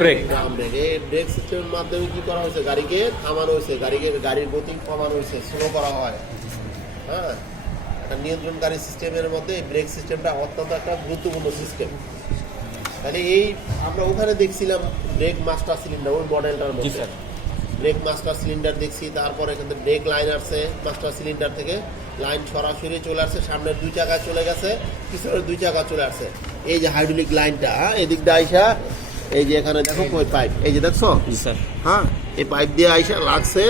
Break. এই break সিস্টেমের মাধ্যমে কি করা হয়েছে, গাড়িকে থামানো হয়েছে, গাড়ির গতি কমানো হয়েছে, স্লো করা হয়। হ্যাঁ, একটা নিয়ন্ত্রণকারী সিস্টেমের মধ্যে ব্রেক সিস্টেমটা অত্যন্ত একটা গুরুত্বপূর্ণ সিস্টেম। তাহলে এই আমরা ওখানে দেখছিলাম ব্রেক মাস্টার সিলিন্ডার, ওই মডেলটার মধ্যে ব্রেক মাস্টার সিলিন্ডার দেখছি। তারপরে এখান থেকে ব্রেক লাইন আসছে, মাস্টার সিলিন্ডার থেকে লাইন সরাসরি চলে আসছে, সামনের 2 চাকা চলে গেছে, পিছনের 2 চাকা চলে আসছে। এই যে হাইড্রোলিক লাইনটা এদিক দিয়ে আইসা, এই যে এখানে দেখো ওই পাইপ, এই যে দেখছো, হ্যাঁ, এই পাইপ দিয়ে আইসা লাগছে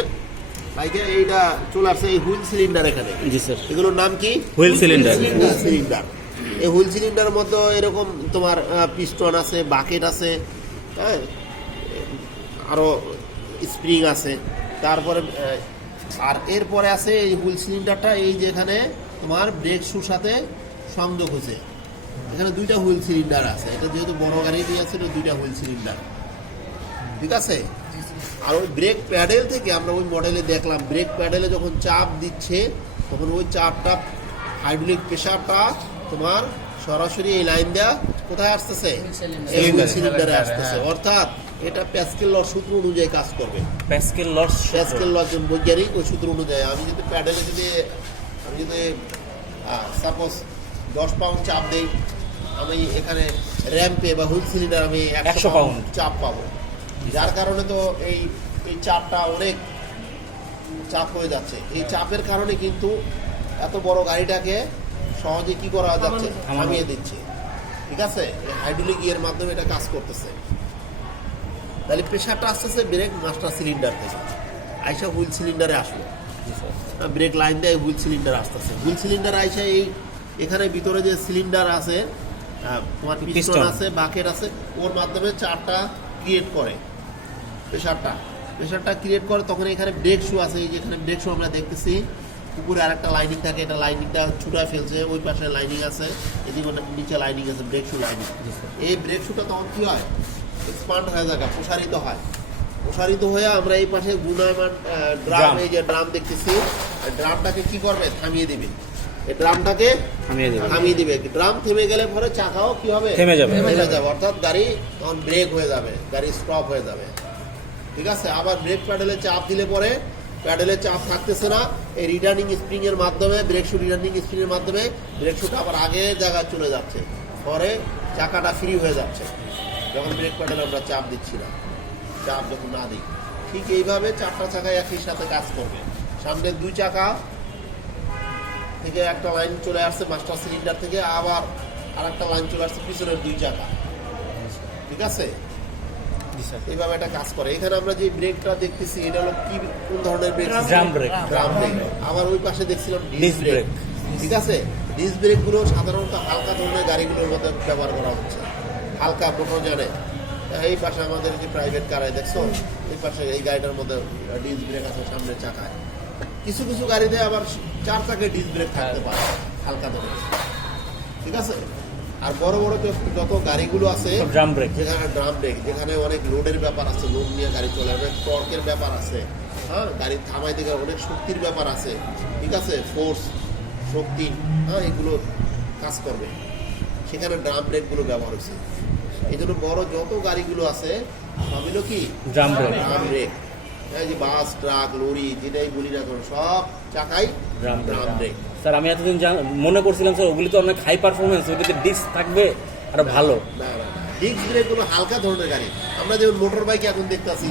বাইকে, এইটা চলে আসছে এই হুইল সিলিন্ডার এখানে। জি স্যার, এগুলোর নাম কি? Wheel cylinder. সিলিন্ডার। এই হুইল সিলিন্ডারের মধ্যে এরকম তোমার পিস্টন আছে, বাকেট আছে, হ্যাঁ, আরো স্প্রিং আছে। তারপরে আর এরপরে আছে এই হুইল সিলিন্ডারটা, এই যেখানে তোমার ব্রেক শুর সাথে সংযোগ হয়েছে, এখানে 2টা হুইল সিলিন্ডার আছে। এটা যেহেতু বড় গাড়ি দিয়ে আছে, 2টা হুইল সিলিন্ডার, ঠিক আছে। আর ওই ব্রেক প্যাডেল থেকে আমরা ওই মডেলে দেখলাম, ব্রেক প্যাডেলে যখন চাপ দিচ্ছে তখন ওই চাপটা, হাইড্রোলিক প্রেসারটা তোমার সরাসরি এই লাইন দেওয়া কোথায় আসতেছে, এই হুইল সিলিন্ডারে আসতেছে। অর্থাৎ এটা প্যাসকেল লর সূত্র অনুযায়ী কাজ করবে। প্যাসকেল ল একজন বৈজ্ঞানিক ওই সূত্র অনুযায়ী আমি যদি প্যাডেলে যদি সাপোজ 10 পাউন্ড চাপ দেই, আমি এখানে র্যাম্পে বা হুইল সিলিন্ডার আমি 100 পাউন্ড চাপ পাবো। যার কারণে তো এই চাপটা অনেক চাপ হয়ে যাচ্ছে। এই চাপের কারণে কিন্তু এত বড় গাড়িটাকে সহজে কি করা যাচ্ছে, থামিয়ে দিচ্ছে, ঠিক আছে। এই হাইড্রোলিক ইয়ের মাধ্যমে এটা কাজ করতেছে। তাহলে প্রেশারটা আসতেছে ব্রেক মাস্টার সিলিন্ডার থেকে আইসা হুইল সিলিন্ডারে আসলো, ব্রেক লাইন দিয়ে হুইল সিলিন্ডার আসতেছে। হুইল সিলিন্ডার আইসা এই এখানে ভিতরে যে সিলিন্ডার আছে, তোমার পিস্টন আছে, বাকেট আছে, ওর মাধ্যমে চাপটা ক্রিয়েট করে, প্রেশারটা ক্রিয়েট করে। তখন এখানে ব্রেক শু আছে, এই যে এখানে ব্রেক শু আমরা দেখতেছি, উপরে আরেকটা লাইনিং থাকে, এটা লাইনিংটা ছুটায় ফেলছে, ওই পাশে লাইনিং আছে, এদিকে নিচে লাইনিং আছে, ব্রেক শু লাইনিং। এই ব্রেক শুটা তখন কি হয়, এক্সপান্ড হয়ে যায়, প্রসারিত হয়ে আমরা এই পাশে গুণায়মান ড্রাম, এই যে ড্রাম দেখতেছি, ড্রামটাকে কি করবে, থামিয়ে দিবে। এই ড্রামটাকে থামিয়ে দিবে। ড্রাম থেমে গেলে পরে চাকাও কি হবে, থেমে যাবে। অর্থাৎ গাড়ি তখন ব্রেক হয়ে যাবে, গাড়ি স্টপ হয়ে যাবে, ঠিক আছে। আবার ব্রেক প্যাডেলে চাপ দিলে পরে প্যাডেলে চাপ থাকতেছে না, এই রিটার্নিং স্প্রিং এর মাধ্যমে, ব্রেক শু রিটার্নিং স্প্রিং এর মাধ্যমে ব্রেক শুটা আবার আগের জায়গায় চলে যাচ্ছে, পরে চাকাটা ফ্রি হয়ে যাচ্ছে যখন ব্রেক প্যাডেলে আমরা চাপ দিচ্ছি না, চাপ যখন না দিই। ঠিক এইভাবে 4টা চাকা একই সাথে কাজ করবে। সামনের 2 চাকা থেকে একটা লাইন চলে আসছে মাস্টার সিলিন্ডার থেকে, আবার আরেকটা লাইন চলে আসছে পিছনের 2 চাকা, ঠিক আছে। এইভাবে এটা কাজ করে। এখানে আমরা যে ব্রেকটা দেখতেছি এটা হলো কি, কোন ধরনের ব্রেক? Drum brake. আবার ওই পাশে দেখছিলাম ডিস্ক ব্রেক, ঠিক আছে। ডিস্ক ব্রেক গুলো সাধারণত হালকা ধরনের গাড়িগুলোর মধ্যে ব্যবহার করা হচ্ছে, হালকা মোটর জানে। এই পাশে আমাদের যে প্রাইভেট কারে দেখছো, এই পাশে এই গাড়িটার মধ্যে ডিস্ক ব্রেক আছে সামনের চাকায়। কিছু কিছু গাড়িতে আবার 4 চাকায় ডিস্ক ব্রেক থাকতে পারে, হালকা ধরনের, ঠিক আছে। আর বড় বড় যত গাড়িগুলো আছে, ড্রাম ব্রেক, যেখানে ড্রাম ব্রেক, যেখানে অনেক লোডের ব্যাপার আছে, লোড নিয়ে গাড়ি চলে, অনেক টর্কের ব্যাপার আছে, হ্যাঁ, গাড়ি থামাই দিকে অনেক শক্তির ব্যাপার আছে, ঠিক আছে, ফোর্স, শক্তি, হ্যাঁ, এগুলো কাজ করবে, সেখানে ড্রাম ব্রেকগুলো ব্যবহার হয়েছে। এই জন্য বড় যত গাড়িগুলো আছে সবগুলো কি ড্রাম ব্রেক। এই যে বাস, ট্রাক, লরি, যেটাই বলি না কেন, সব চাকাই ড্রাম ব্রেক। স্যার আমি এতদিন মনে করছিলাম স্যার ওগুলি তো অনেক হাই পারফরমেন্স, ওগুলিতে ডিস্ক থাকবে আর ভালো। না, ডিস্ক ব্রেক গুলো হালকা ধরনের গাড়ি। আমরা যেমন মোটর বাইকে এখন দেখতেছি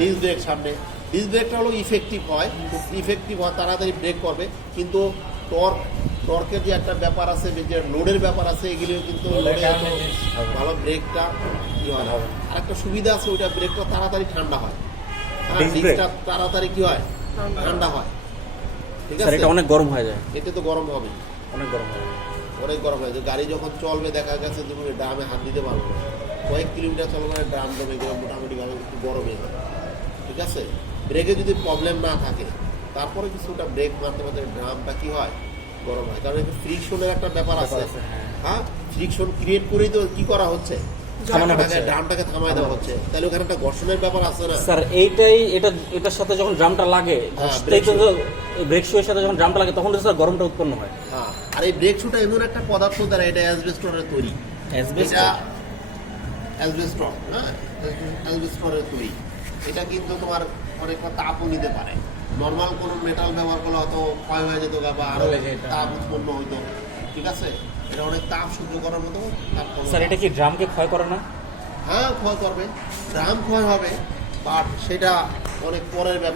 ডিস্ক ব্রেক সামনে, ডিস্ক ব্রেকটা হলো ইফেক্টিভ হয়, খুব ইফেক্টিভ হয়, তাড়াতাড়ি ব্রেক করবে। কিন্তু টর্কের যে একটা ব্যাপার আছে, যে লোডের ব্যাপার আছে, এগুলিও কিন্তু লোডে ভালো ব্রেকটা কি হয় না। আর একটা সুবিধা আছে, ওইটা ব্রেকটা তাড়াতাড়ি ঠান্ডা হয়, ডিস্কটা তাড়াতাড়ি কি হয়, ঠান্ডা হয়, ঠিক আছে। এটা অনেক গরম হয়ে যায়, এটা তো গরম হবে, অনেক গরম হবে, অনেক গরম হয়। গাড়ি যখন চলবে দেখা গেছে তুমি ড্রামে হাত দিতে পারবে না, কয়েক কিলোমিটার চলবে না, ড্রাম জমে গেলে মোটামুটিভাবে একটু গরম হয়ে যাবে, ঠিক আছে। ব্রেকে যদি প্রবলেম না থাকে, তারপরে কিছুটা ব্রেক মারতে মারতে ড্রামটা কি হয়, গরম হয়। কারণ একটু ফ্রিকশনের একটা ব্যাপার আছে, হ্যাঁ, ফ্রিকশন ক্রিয়েট করেই তো কি করা হচ্ছে, ড্রামটাকে থামাই দেওয়া হচ্ছে। তাহলে ওখানে একটা ঘর্ষণের ব্যাপার আছে না স্যার। এটার সাথে যখন ড্রামটা লাগে, ব্রেক শুয়ের সাথে যখন ড্রামটা লাগে, তখন স্যার গরমটা উৎপন্ন হয়। হ্যাঁ, আর এই ব্রেক শুটা এমন একটা পদার্থ দ্বারা, এটা অ্যাসবেস্টসের তৈরি, অ্যাসবেস্টস, হ্যাঁ, অ্যালবেস্টরের তৈরি। এটা কিন্তু তোমার অনেকটা তাপও নিতে পারে। নর্মাল কোনো মেটাল ব্যবহার করলে হয়তো ক্ষয় হয়ে যেত বা আরো গলে যেত। তাপ উৎপন্ন হইতো। ঠিক আছে, এটা অনেক তাপ সহ্য করার মতো তাপ। স্যার এটা কি ড্রামকে ক্ষয় করে না? হ্যাঁ, ক্ষয় করবে, ড্রাম ক্ষয় হবে, বাট সেটা অনেক পরের ব্যাপার।